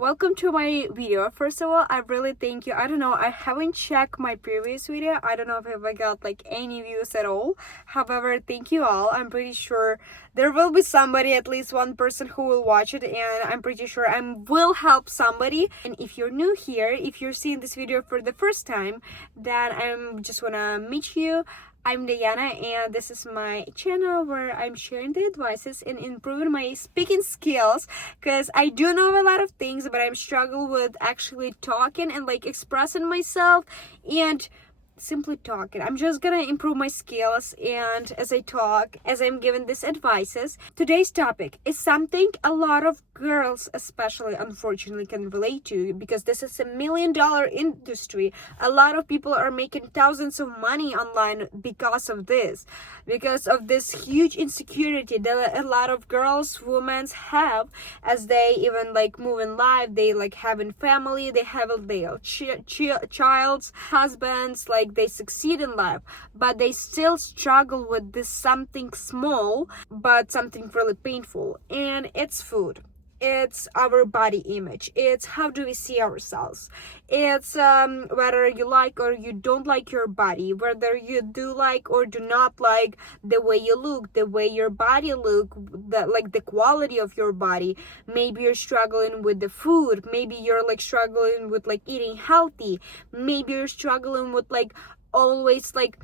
Welcome to my video. First of all, I really thank you. I don't know, I haven't checked my previous video. I don't know if I got like any views at all. However, thank you all. I'm pretty sure there will be somebody, at least one person who will watch it, and I'm pretty sure I will help somebody. And if you're new here, if you're seeing this video for the first time, then I'm just wanna meet you. I'm Diana, and this is my channel where I'm sharing the advices and improving my speaking skills, because I do know a lot of things, but I'm struggling with actually talking and like expressing myself and simply talking. I'm just gonna improve my skills, and as I talk, as I'm giving these advices. Today's topic is something a lot of girls especially unfortunately can relate to, because this is $1 million industry. A lot of people are making thousands of money online because of this huge insecurity that a lot of girls, women have as they even like move in life. They like having family, they have their child's husbands, like they succeed in life, but they still struggle with this something small but something really painful, and it's food. It's our body image. It's how do we see ourselves. It's whether you like or you don't like your body, whether you do like or do not like the way you look, the way your body look, the quality of your body. Maybe you're struggling with the food. Maybe you're like struggling with like eating healthy. Maybe you're struggling with like always like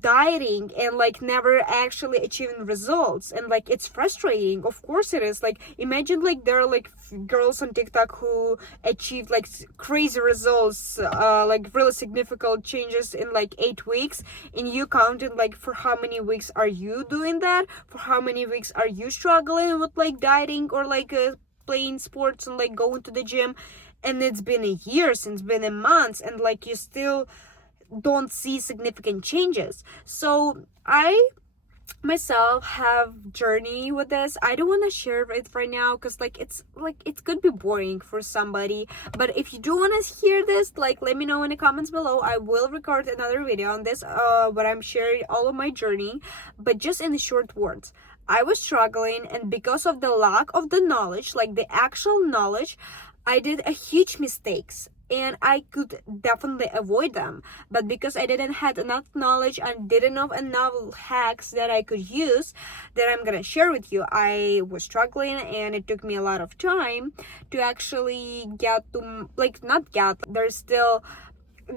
dieting and like never actually achieving results, and like it's frustrating. Of course it is. Like imagine like there are like girls on TikTok who achieved like crazy results, like really significant changes in like 8 weeks, and you counted like for how many weeks are you doing that, for how many weeks are you struggling with like dieting or like playing sports and like going to the gym, and it's been a year, since been a month, and like you still don't see significant changes. So I myself have journey with this. I don't want to share it right now because like it could be boring for somebody, but if you do want to hear this, like let me know in the comments below. I will record another video on this where I'm sharing all of my journey, but just in the short words, I was struggling, and because of the lack of the knowledge, like the actual knowledge, I did a huge mistakes, and I could definitely avoid them. But because I didn't have enough knowledge and didn't know enough hacks that I could use, that I'm gonna share with you, I was struggling, and it took me a lot of time to actually get to not get. There's still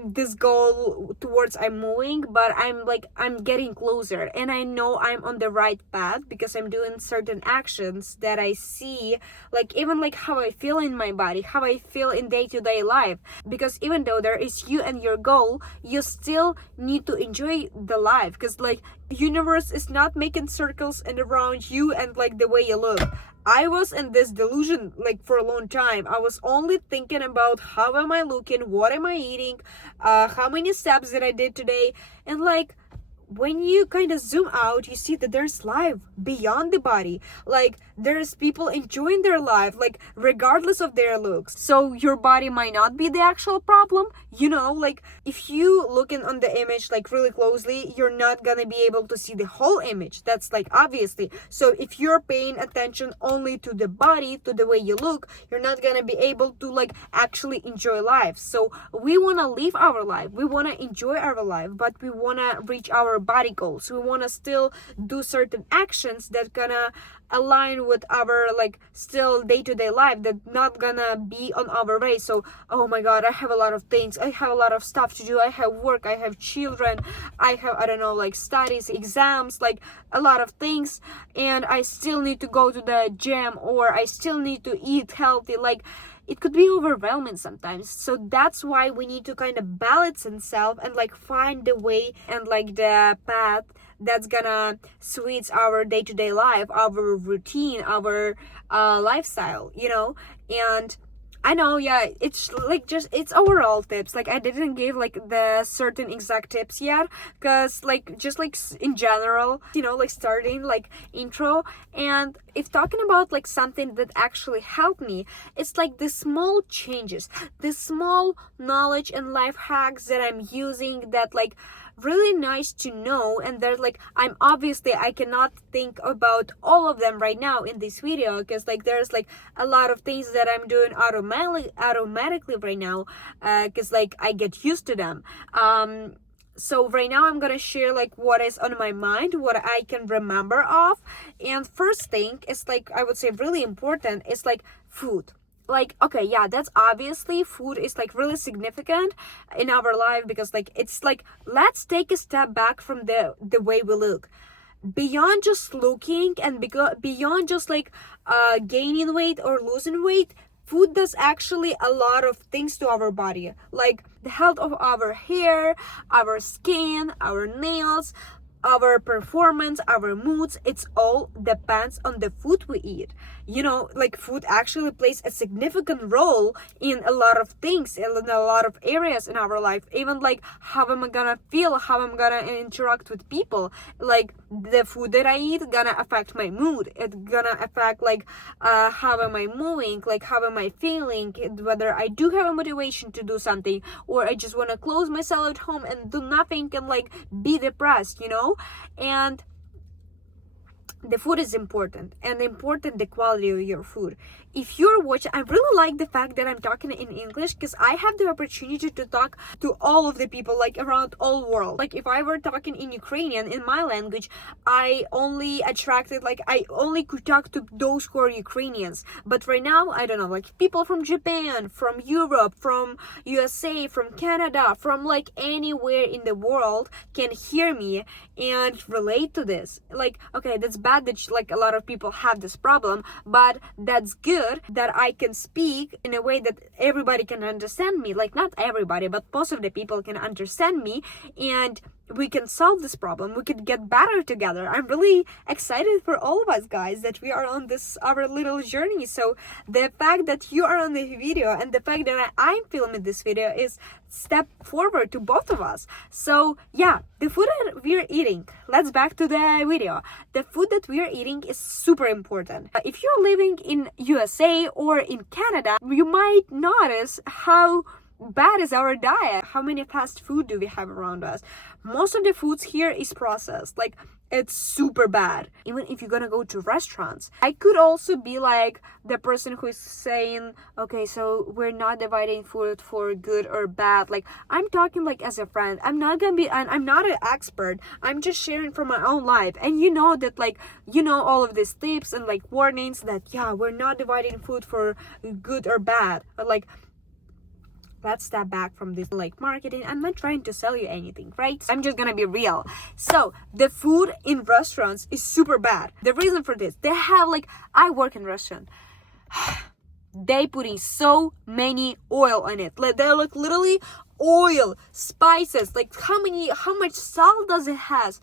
this goal towards I'm moving, but I'm getting closer, and I know I'm on the right path because I'm doing certain actions that I see, like even like how I feel in my body, how I feel in day-to-day life. Because even though there is you and your goal, you still need to enjoy the life, because like universe is not making circles and around you and like the way you look. I was in this delusion like for a long time. I was only thinking about how am I looking, what am I eating, how many steps that I did today, and like when you kind of zoom out, you see that there's life beyond the body. Like there's people enjoying their life, like regardless of their looks. So your body might not be the actual problem, you know. Like if you looking on the image like really closely, you're not gonna be able to see the whole image. That's like obviously. So if you're paying attention only to the body, to the way you look, you're not gonna be able to like actually enjoy life. So we want to live our life, we want to enjoy our life, but we want to reach our body goals. We want to still do certain actions that gonna align with our like still day-to-day life, that not gonna be on our way. So oh my god, I have a lot of things, I have a lot of stuff to do, I have work, I have children, I have, I don't know, like studies, exams, like a lot of things, and I still need to go to the gym, or I still need to eat healthy. Like it could be overwhelming sometimes. So that's why we need to kind of balance ourselves and like find the way and like the path that's gonna suit our day-to-day life, our routine, our lifestyle, you know. And I know, yeah, it's like just it's overall tips. Like I didn't give like the certain exact tips yet, because like just like in general, you know, like starting like intro. And if talking about like something that actually helped me, it's like the small changes, the small knowledge and life hacks that I'm using that like really nice to know. And there's like, I cannot think about all of them right now in this video, because like there's like a lot of things that I'm doing automatically right now, because like I get used to them. So right now I'm gonna share like what is on my mind, what I can remember of. And first thing is like, I would say really important, is like food. Like, okay, yeah, that's obviously food is like really significant in our life, because like it's like, let's take a step back from the way we look. Beyond just looking and beyond just like gaining weight or losing weight, food does actually a lot of things to our body, like the health of our hair, our skin, our nails, our performance, our moods. It's all depends on the food we eat. You know, like food actually plays a significant role in a lot of things, in a lot of areas in our life. Even like how am I gonna feel, how I'm gonna interact with people. Like the food that I eat gonna affect my mood. It's gonna affect like how am I moving, like how am I feeling, whether I do have a motivation to do something, or I just wanna close myself at home and do nothing and like be depressed, you know. And the food is important, and important the quality of your food. If you're watching, I really like the fact that I'm talking in English, because I have the opportunity to talk to all of the people like around all world. Like if I were talking in Ukrainian, in my language, I only could talk to those who are Ukrainians. But right now, I don't know, like people from Japan, from Europe, from USA, from Canada, from like anywhere in the world can hear me and relate to this. Like, okay, that's bad that like a lot of people have this problem, but that's good that I can speak in a way that everybody can understand me. Like not everybody, but most of the people can understand me, and we can solve this problem. We could get better together. I'm really excited for all of us, guys, that we are on this our little journey. So the fact that you are on the video and the fact that I'm filming this video is step forward to both of us. So yeah, the food that we're eating, let's back to the video. The food that we're eating is super important. If you're living in USA or in Canada, you might notice how bad is our diet. How many fast food do we have around us? Most of the foods here is processed. Like it's super bad. Even if you're gonna go to restaurants, I could also be like the person who is saying, okay, so we're not dividing food for good or bad. Like I'm talking like as a friend. I'm not an expert. I'm just sharing from my own life. And you know that like, you know, all of these tips and like warnings that yeah, we're not dividing food for good or bad. But like, let's step back from this like marketing. I'm not trying to sell you anything, right? I'm just gonna be real. So the food in restaurants is super bad. The reason for this, they have like, I work in restaurant. They putting so many oil on it. Like they're like literally oil, spices, like how much salt does it has?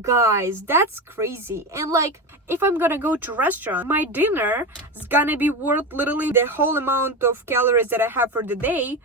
Guys, that's crazy. And like if I'm gonna go to restaurant, my dinner is gonna be worth literally the whole amount of calories that I have for the day.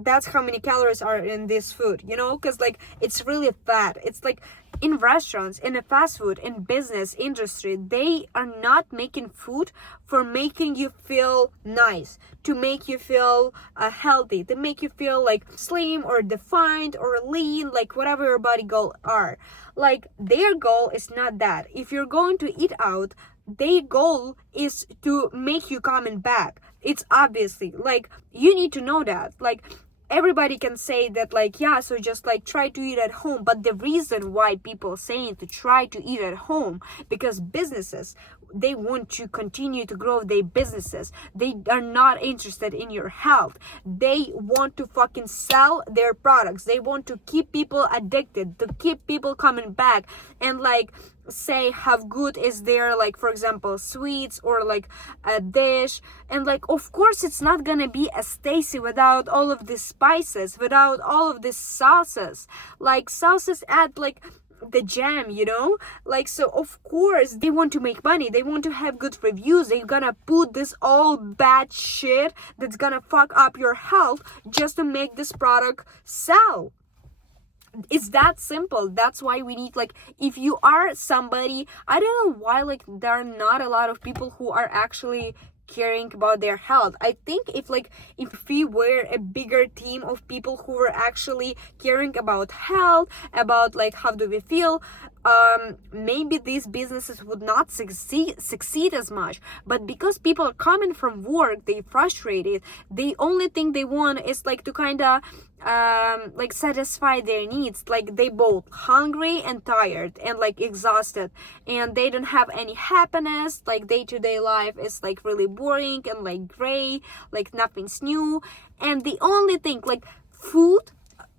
That's how many calories are in this food, you know, because like it's really fat. It's like in restaurants, in the fast food, in business industry, they are not making food for making you feel nice, to make you feel healthy, to make you feel like slim or defined or lean, like whatever your body goals are. Like their goal is not that. If you're going to eat out, their goal is to make you coming back. It's obviously like you need to know that. Like everybody can say that like, yeah, so just like try to eat at home. But the reason why people saying to try to eat at home, because businesses, they want to continue to grow their businesses. They are not interested in your health. They want to fucking sell their products. They want to keep people addicted, to keep people coming back, and like say how good is their, like for example, sweets or like a dish. And like of course it's not gonna be as tasty without all of these spices, without all of these sauces. Like sauces add like the jam, you know, like so of course they want to make money, they want to have good reviews, they're gonna put this all bad shit that's gonna fuck up your health just to make this product sell. It's that simple. That's why we need, like, if you are somebody, I don't know why like there are not a lot of people who are actually caring about their health. I think if we were a bigger team of people who were actually caring about health, about like how do we feel, maybe these businesses would not succeed as much. But because people are coming from work, they frustrated, the only thing they want is like to kind of like satisfy their needs. Like they both hungry and tired and like exhausted, and they don't have any happiness. Like day-to-day life is like really boring and like gray, like nothing's new. And the only thing, like food,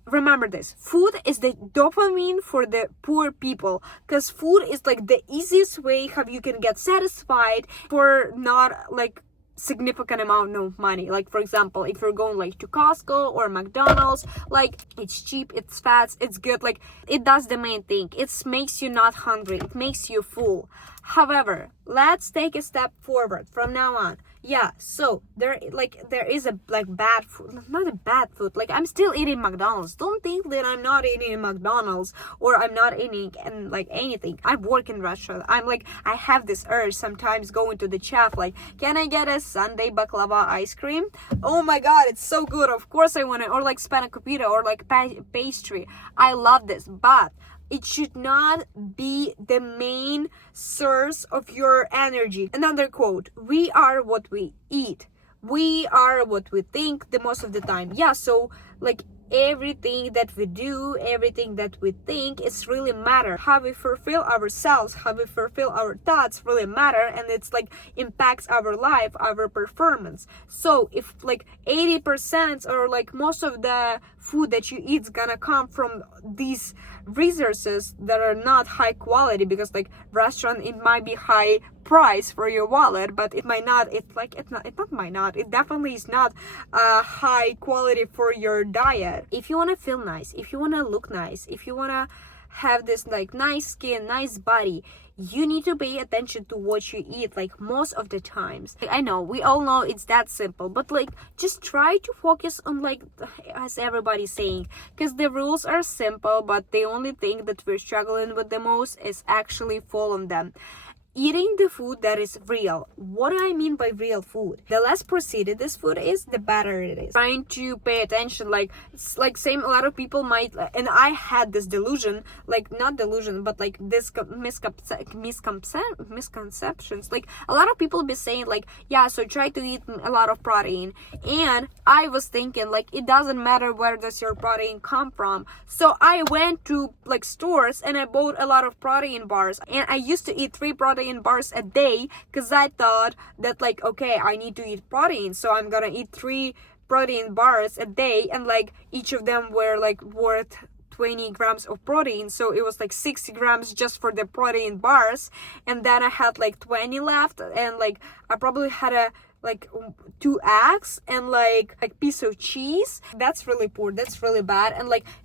remember this, food is the dopamine for the poor people, because food is like the easiest way how you can get satisfied for not like significant amount of money. Like for example, if you're going like to Costco or McDonald's, like it's cheap, it's fast, it's good, like it does the main thing. It makes you not hungry, it makes you full. However, let's take a step forward from now on. Yeah, so there is a like bad food, not a bad food, like I'm still eating McDonald's. Don't think that I'm not eating McDonald's or I'm not eating and like anything. I work in restaurant. I have this urge sometimes going to the chef, like, can I get a Sunday baklava ice cream? Oh my god, it's so good, of course I want it. Or like spanakopita or like pastry. I love this, but it should not be the main source of your energy. Another quote, we are what we eat. We are what we think the most of the time. Yeah, so like everything that we do, everything that we think, it's really matter. How we fulfill ourselves, how we fulfill our thoughts really matter, and it's like impacts our life, our performance. So if like 80% or like most of the food that you eat is gonna come from these resources that are not high quality, because like restaurant, it might be high price for your wallet, but it might not, it definitely is not high quality for your diet. If you want to feel nice, if you want to look nice, if you want to have this like nice skin, nice body, you need to pay attention to what you eat, like most of the times. I know, we all know it's that simple, but like just try to focus on like, as everybody's saying, because the rules are simple, but the only thing that we're struggling with the most is actually following them. Eating the food that is real. What do I mean by real food? The less processed this food is, the better it is. Trying to pay attention, like same, a lot of people might, and I had this delusion, like not delusion, but like this misconceptions. Like a lot of people be saying like, yeah, so try to eat a lot of protein. And I was thinking like, it doesn't matter where does your protein come from. So I went to like stores and I bought a lot of protein bars, and I used to eat 3 protein bars a day because I thought that like, okay, I need to eat protein, so I'm gonna eat 3 protein bars a day, and like each of them were like worth 20 grams of protein, so it was like 60 grams just for the protein bars. And then I had like 20 left, and like I probably had like 2 eggs and like a piece of cheese. That's really poor, that's really bad.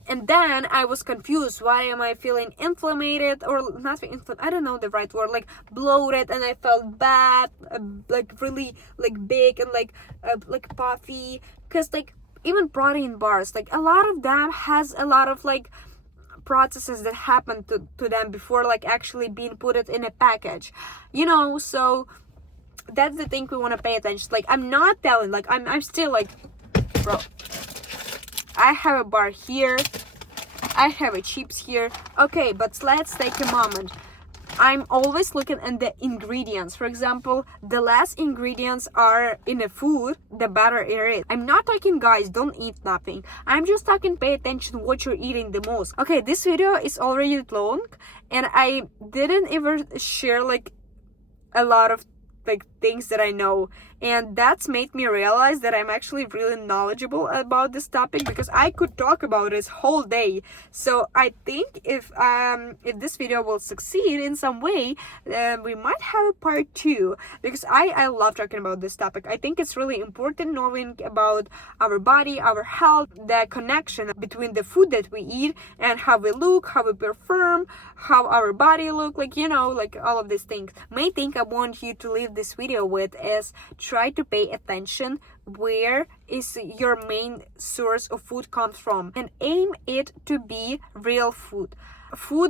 And then I was confused, why am I feeling inflamed, or not I don't know the right word, like bloated, and I felt bad, like really like big and like puffy, because like even protein bars, like a lot of them has a lot of like processes that happen to them before like actually being put it in a package, you know. So that's the thing we want to pay attention. Like I'm not telling, like I'm still like, bro, I have a bar here, I have a chips here, okay, but let's take a moment. I'm always looking at the ingredients. For example, the less ingredients are in a food, the better it is. I'm not talking, guys, don't eat nothing. I'm just talking, pay attention what you're eating the most. Okay, this video is already long, and I didn't ever share like a lot of like things that I know, and that's made me realize that I'm actually really knowledgeable about this topic, because I could talk about this whole day. So I think if this video will succeed in some way, we might have a part 2, because I love talking about this topic. I think it's really important knowing about our body, our health, the connection between the food that we eat and how we look, how we perform, how our body look, like, you know, like all of these things. Main thing I want you to leave this video video with is try to pay attention where is your main source of food comes from, and aim it to be real food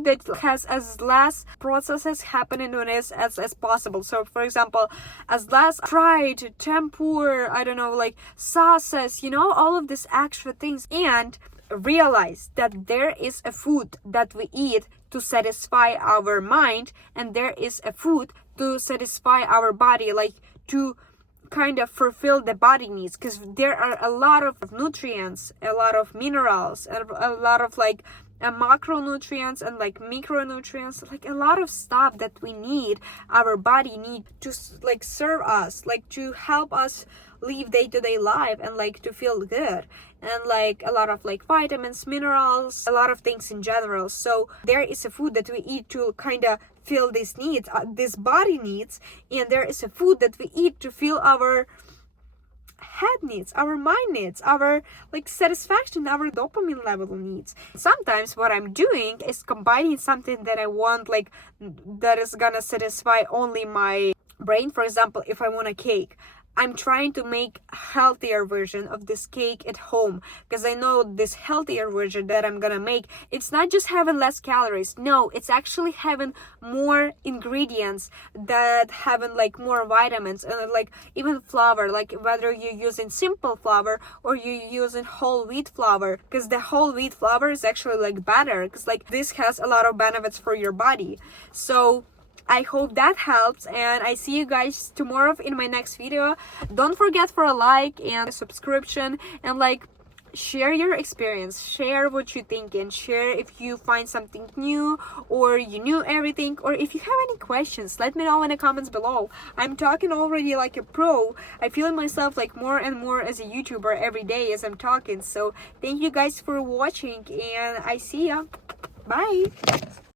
that has as less processes happening on it as possible. So for example, as less fried, tempura, I don't know, like sauces, you know, all of these extra things. And realize that there is a food that we eat to satisfy our mind, and there is a food to satisfy our body, like to kind of fulfill the body needs, because there are a lot of nutrients, a lot of minerals, and a lot of like macronutrients and like micronutrients, like a lot of stuff that we need, our body need to like serve us, like to help us live day-to-day life and like to feel good, and like a lot of like vitamins, minerals, a lot of things in general. So there is a food that we eat to kind of fill these needs, this body needs, and there is a food that we eat to fill our head needs, our mind needs, our like satisfaction, our dopamine level needs. Sometimes what I'm doing is combining something that I want, like that is gonna satisfy only my brain. For example, if I want a cake, I'm trying to make a healthier version of this cake at home, because I know this healthier version that I'm gonna make, it's not just having less calories. No, it's actually having more ingredients that having like more vitamins, and like even flour, like whether you're using simple flour or you're using whole wheat flour, because the whole wheat flour is actually like better, because like this has a lot of benefits for your body. So I hope that helps, and I see you guys tomorrow in my next video. Don't forget for a like and a subscription, and like share your experience, share what you think, and share if you find something new or you knew everything, or if you have any questions, let me know in the comments below. I'm talking already like a pro. I feel myself like more and more as a YouTuber every day as I'm talking. So thank you guys for watching, and I see ya. Bye.